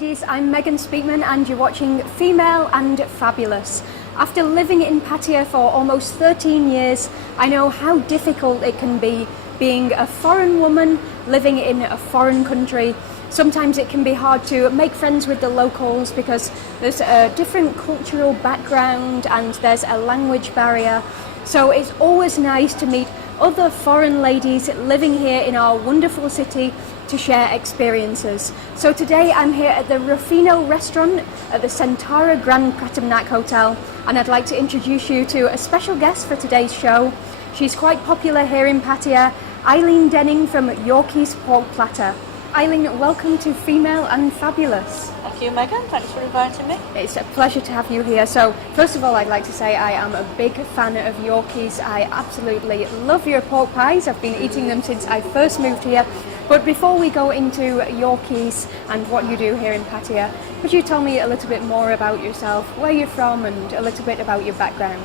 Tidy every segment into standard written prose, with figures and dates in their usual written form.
ladies, I'm Megan Speakman and you're watching Female and Fabulous. After living in Pattaya for almost 13 years, I know how difficult it can be being a foreign woman living in a foreign country. Sometimes it can be hard to make friends with the locals because there's a different cultural background and there's a language barrier. So it's always nice to meet other foreign ladies living here in our wonderful city to share experiences. So today I'm here at the Rufino restaurant at the Centara Grand Pratamnak Hotel, and I'd like to introduce you to a special guest for today's show. She's quite popular here in Pattaya, Eileen Denning from Yorkie's Pork Platter. Eileen, welcome to Female and Fabulous. Thank you, Megan. Thanks for inviting me. It's a pleasure to have you here. So, first of all, I'd like to say I am a big fan of Yorkie's. I absolutely love your pork pies. I've been eating them since I first moved here. But before we go into Yorkie's and what you do here in Pattaya, could you tell me a little bit more about yourself, where you're from, and a little bit about your background?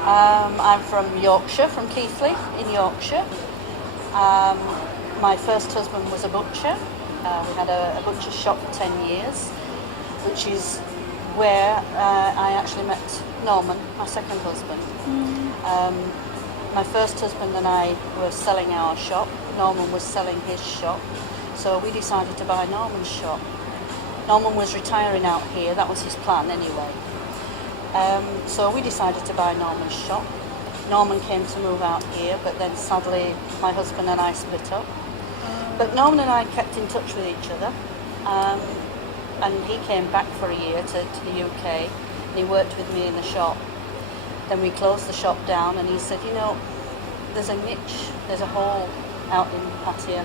I'm from Yorkshire, from Keighley in Yorkshire. My first husband was a butcher. We had a butcher shop for 10 years, which is where I actually met Norman, my second husband. My first husband and I were selling our shop. Norman was selling his shop. So we decided to buy Norman's shop. Norman was retiring out here, that was his plan anyway. So we decided to buy Norman's shop. Norman came to move out here, but then sadly my husband and I split up. But Norman and I kept in touch with each other, and he came back for a year to the UK, and he worked with me in the shop. Then we closed the shop down, and he said, you know, there's a niche, there's a hole out in Pattaya.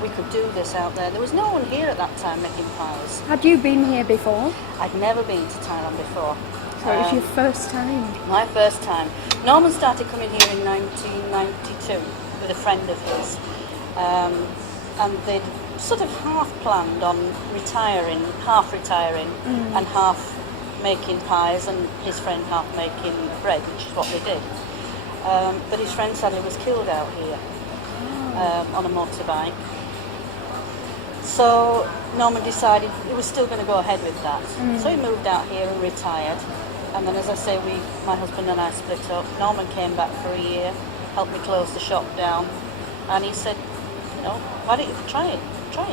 We could do this out there. There was no one here at that time making pies. Had you been here before? I'd never been to Thailand before. So it was your first time? My first time. Norman started coming here in 1992 with a friend of his. And they'd sort of half planned on retiring, half retiring, and half making pies, and his friend half making bread, which is what they did. But his friend sadly was killed out here on a motorbike. So Norman decided he was still going to go ahead with that. So he moved out here and retired. And then, as I say, my husband and I split up. Norman came back for a year, helped me close the shop down, and he said, you know, why don't you try it?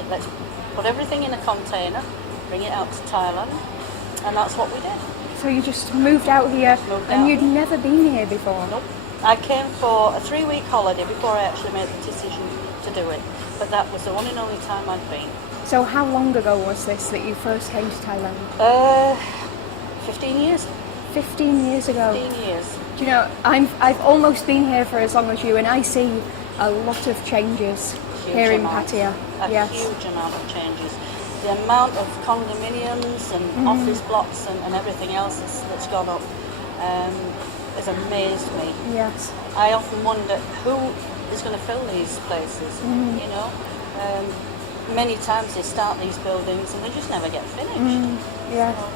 Let's put everything in a container, bring it out to Thailand, and that's what we did. So you just moved out here, and you'd never been here before? Nope. I came for a 3-week holiday before I actually made the decision to do it, but that was the one and only time I'd been. So how long ago was this that you first came to Thailand? 15 years. 15 years ago? 15 years. Do you know, I've almost been here for as long as you, and I see a lot of changes here in Pattaya. A huge amount of changes. The amount of condominiums and office blocks and everything else that's gone up has amazed me. Yes. I often wonder who is going to fill these places, you know. Many times they start these buildings and they just never get finished. Yeah. So.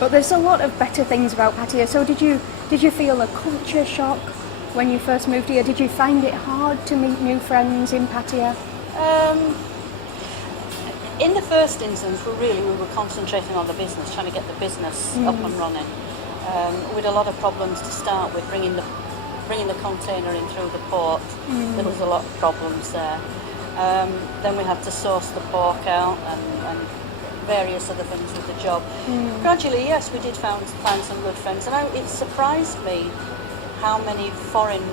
But there's a lot of better things about Pattaya. So did you feel a culture shock when you first moved here? Did you find it hard to meet new friends in Pattaya? In the first instance, we were concentrating on the business, trying to get the business up and running. We had a lot of problems to start with, bringing the container in through the port. There was a lot of problems there. Then we had to source the pork out and various other things with the job. Gradually, yes, we did find some good friends, and it surprised me how many foreign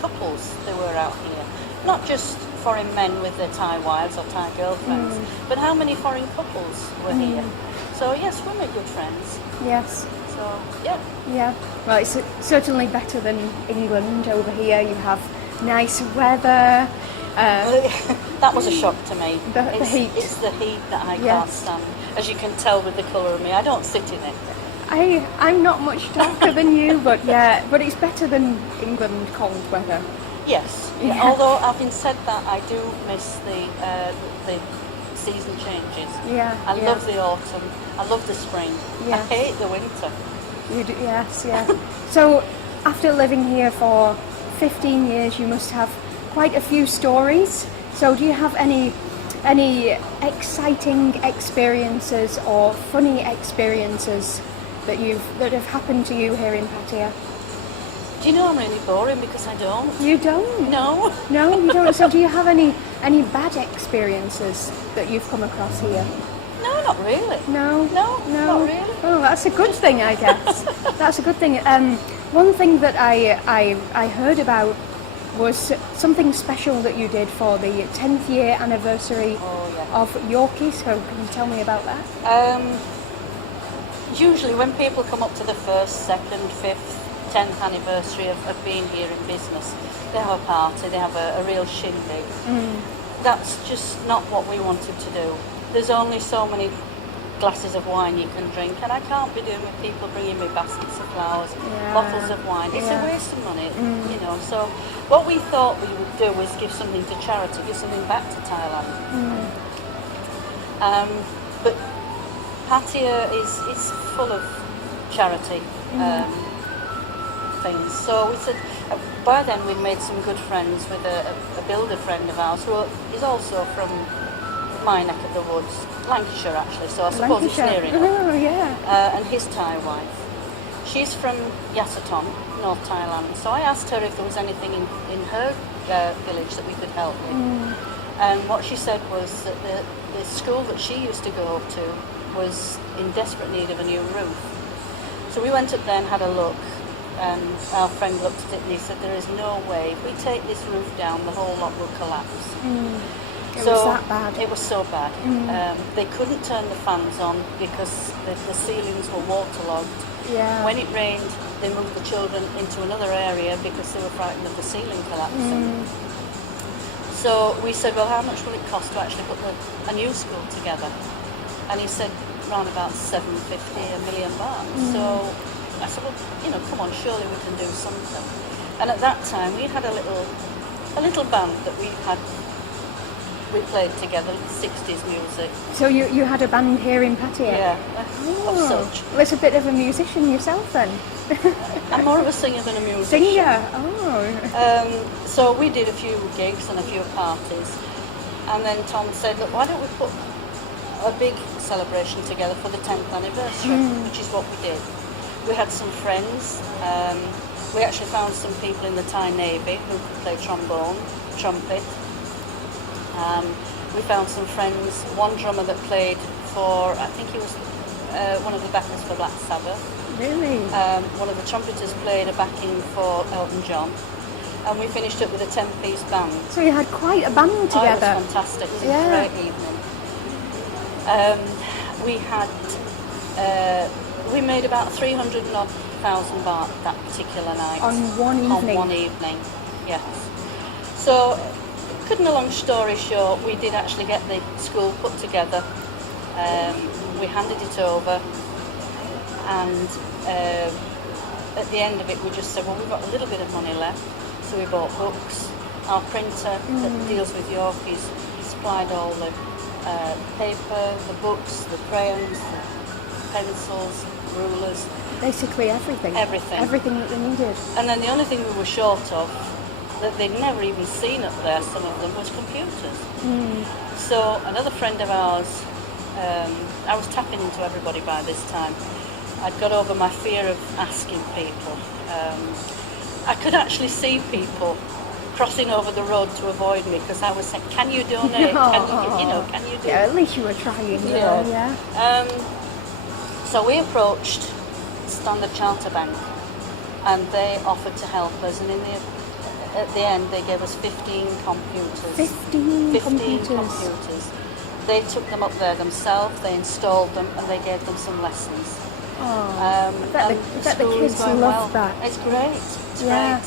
couples there were out here. Not just foreign men with their Thai wives or Thai girlfriends, but how many foreign couples were here. So yes, we made good friends. Yes. So, yeah. Yeah. Well, it's certainly better than England. Over here you have nice weather. That was a shock to me. The heat. It's the heat that I can't stand. As you can tell with the colour of me, I don't sit in it. I'm not much darker than you, but it's better than England cold weather. Yes. Yeah. Although having said that, I do miss the season changes. Yeah. I love the autumn. I love the spring. Yeah. I hate the winter. You do, yes, yeah. So after living here for 15 years, you must have quite a few stories. So do you have any any exciting experiences or funny experiences that have happened to you here in Pattaya? Do you know I'm really boring because I don't? You don't? No. No, you don't. So do you have any bad experiences that you've come across here? No, not really. No? No, not really. Oh, that's a good thing, I guess. That's a good thing. One thing that I heard about was something special that you did for the 10th year anniversary of Yorkie. So can you tell me about that? Usually when people come up to the 1st, 2nd, 5th, 10th anniversary of being here in business, they have a party, they have a real shindig. That's just not what we wanted to do. There's only so many glasses of wine you can drink, and I can't be doing with people bringing me baskets of flowers, bottles of wine. It's a waste of money, you know. So what we thought we would do was give something to charity, give something back to Thailand. But Pattaya is full of charity things. So we said, by then we'd made some good friends with a builder friend of ours who is also from my neck of the woods, Lancashire actually, so I suppose it's near enough. Oh, yeah. And his Thai wife. She's from Yasathon, North Thailand, so I asked her if there was anything in her village that we could help with. And what she said was that the school that she used to go to was in desperate need of a new roof. So we went up there and had a look, and our friend looked at it and he said, there is no way, if we take this roof down, the whole lot will collapse. It was that bad. It was so bad. They couldn't turn the fans on because the ceilings were waterlogged. Yeah. When it rained, they moved the children into another area because they were frightened of the ceiling collapsing. So we said, well, how much will it cost to actually put a new school together? And he said, around about 750, $1 million. So I said, well, you know, come on, surely we can do something. And at that time, we had a little band that we played together, 60s music. So you had a band here in Pattaya? Yeah, of such. Well, it's a bit of a musician yourself then. I'm more of a singer than a musician. Singer? Oh. So we did a few gigs and a few parties. And then Tom said, look, why don't we put a big celebration together for the 10th anniversary, which is what we did. We had some friends. We actually found some people in the Thai Navy who could play trombone, trumpet. We found some friends, one drummer that played for, I think he was one of the backers for Black Sabbath. Really? One of the trumpeters played a backing for Elton John. And we finished up with a 10-piece band. So you had quite a band together. Oh, it was fantastic. It was a great evening. We made about 300,000 baht that particular night. On one evening? On one evening, yes. So, cutting a long story short, we did actually get the school put together. We handed it over, and at the end of it we just said, well, we've got a little bit of money left, so we bought books. Our printer that deals with Yorkies supplied all the paper, the books, the crayons, the pencils, rulers. Basically everything. Everything. Everything that they needed. And then the only thing we were short of, that they'd never even seen up there, some of them, was computers. So another friend of ours, I was tapping into everybody by this time. I'd got over my fear of asking people. I could actually see people crossing over the road to avoid me because I was saying, can you donate? Can you do? Yeah, at least you were trying. Yeah. So we approached Standard Chartered Bank, and they offered to help us, and at the end they gave us 15 computers. 15 computers. They took them up there themselves, they installed them, and they gave them some lessons. I bet the kids love that. It's great. It's great.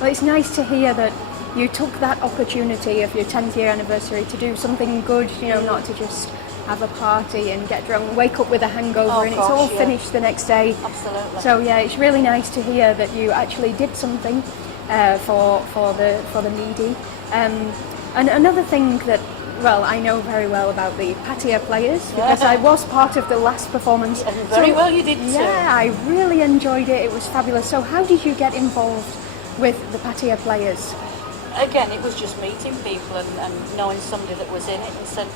Well, it's nice to hear that you took that opportunity of your 10th year anniversary to do something good, not to just have a party and get drunk, wake up with a hangover, and it's all finished the next day. Absolutely. So yeah, it's really nice to hear that you actually did something for the needy. And another thing that, well, I know very well about the Pattaya players because I was part of the last performance. And very well you did too. Yeah, I really enjoyed it. It was fabulous. So how did you get involved with the Pattaya players? again, it was just meeting people and knowing somebody that was in it and said,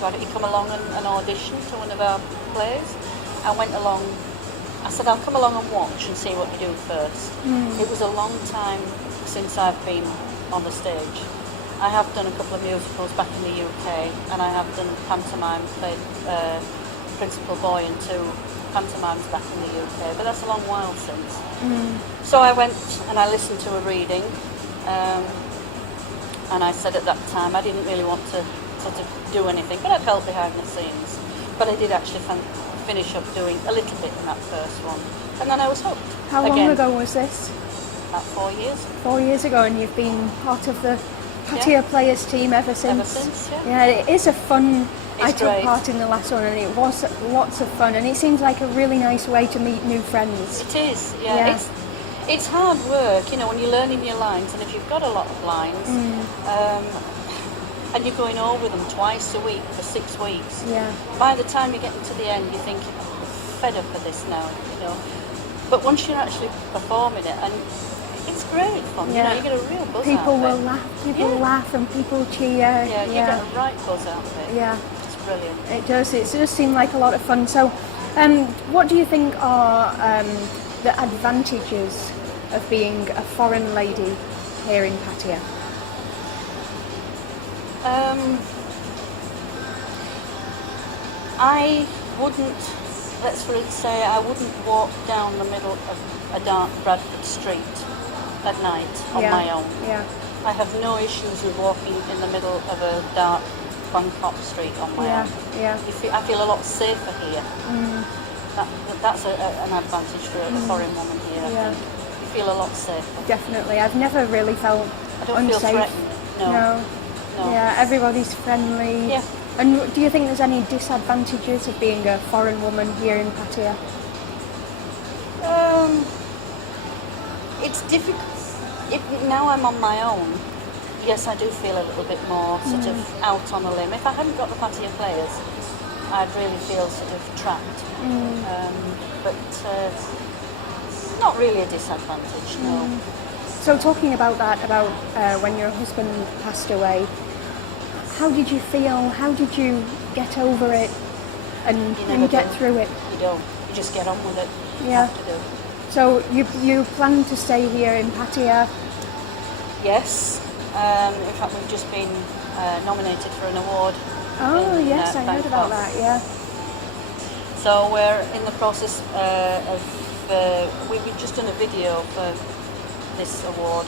why don't you come along and audition to one of our plays? I went along. I said, I'll come along and watch and see what you do first. It was a long time since I've been on the stage. I have done a couple of musicals back in the UK, and I have done pantomime, played Principal Boy in 2 pantomimes back in the UK, but that's a long while since. So I went and I listened to a reading, and I said at that time I didn't really want to sort of do anything, but I'd help behind the scenes. But I did actually finish up doing a little bit in that first one, and then I was hooked. How long ago was this? About 4 years. 4 years ago, and you've been part of the Patia Players team ever since? Ever since, yeah. Yeah, it is a fun... I took great. part in the last one, and it was lots of fun, and it seems like a really nice way to meet new friends. It is, yeah. It's hard work, you know, when you're learning your lines, and if you've got a lot of lines, and you're going over them twice a week for 6 weeks. Yeah. By the time you're getting to the end, you're thinking, oh, I'm fed up of this now, you know. But once you're actually performing it, and it's great fun, you know, you get a real buzz people out of will it. laugh, people laugh, and people cheer. Yeah, you get a right buzz out of it. Yeah. It's brilliant. It does seem like a lot of fun. So, what do you think are the advantages of being a foreign lady here in Patia? I wouldn't, let's say, I wouldn't walk down the middle of a dark Bradford street at night on my own. Yeah. I have no issues with walking in the middle of a dark Bangkok street on my own. Yeah. I feel a lot safer here. That's an advantage for a foreign woman here. I think. You feel a lot safer. Definitely. I've never really felt I don't unsafe. feel threatened. No. Yeah, everybody's friendly. Yeah. And do you think there's any disadvantages of being a foreign woman here in Patia? It's difficult. Now I'm on my own, yes, I do feel a little bit more sort of out on a limb. If I hadn't got the Patia Players, I'd really feel sort of trapped. But not really a disadvantage, no. So talking about that, about when your husband passed away, how did you feel? How did you get over it and get through it? You don't. You just get on with it. Yeah. You have to do. So you plan to stay here in Patia? Yes. In fact, we've just been nominated for an award. Oh, yes, I heard about Bangkok. that, yeah. So we're in the process of... we've just done a video for this award,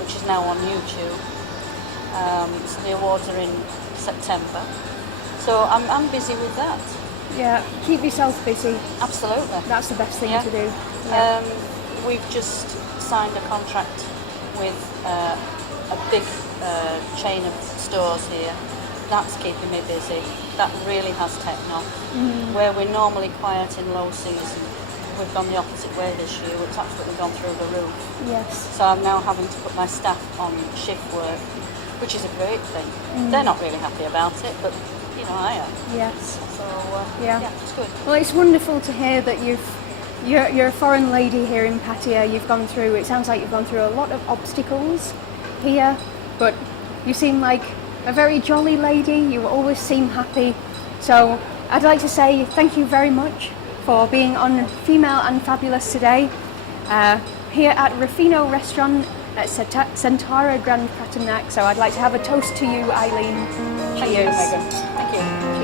which is now on YouTube. So the awards are in September. So I'm busy with that. Yeah, keep yourself busy. Absolutely. That's the best thing to do. Yeah. We've just signed a contract with a big chain of stores here. That's keeping me busy. That really has taken off. Where we're normally quiet in low season, we've gone the opposite way this year. It's absolutely gone through the roof. Yes. So I'm now having to put my staff on shift work, which is a great thing. They're not really happy about it, but you know, I am. Yes. So Yeah. it's good. Well, it's wonderful to hear that you're a foreign lady here in Patia. You've gone through, it sounds like you've gone through a lot of obstacles here, but you seem like a very jolly lady. You always seem happy. So I'd like to say thank you very much for being on Female and Fabulous today, here at Rufino Restaurant at Centara Grand Paternac. So I'd like to have a toast to you, Eileen. Thank you, Megan. Thank you.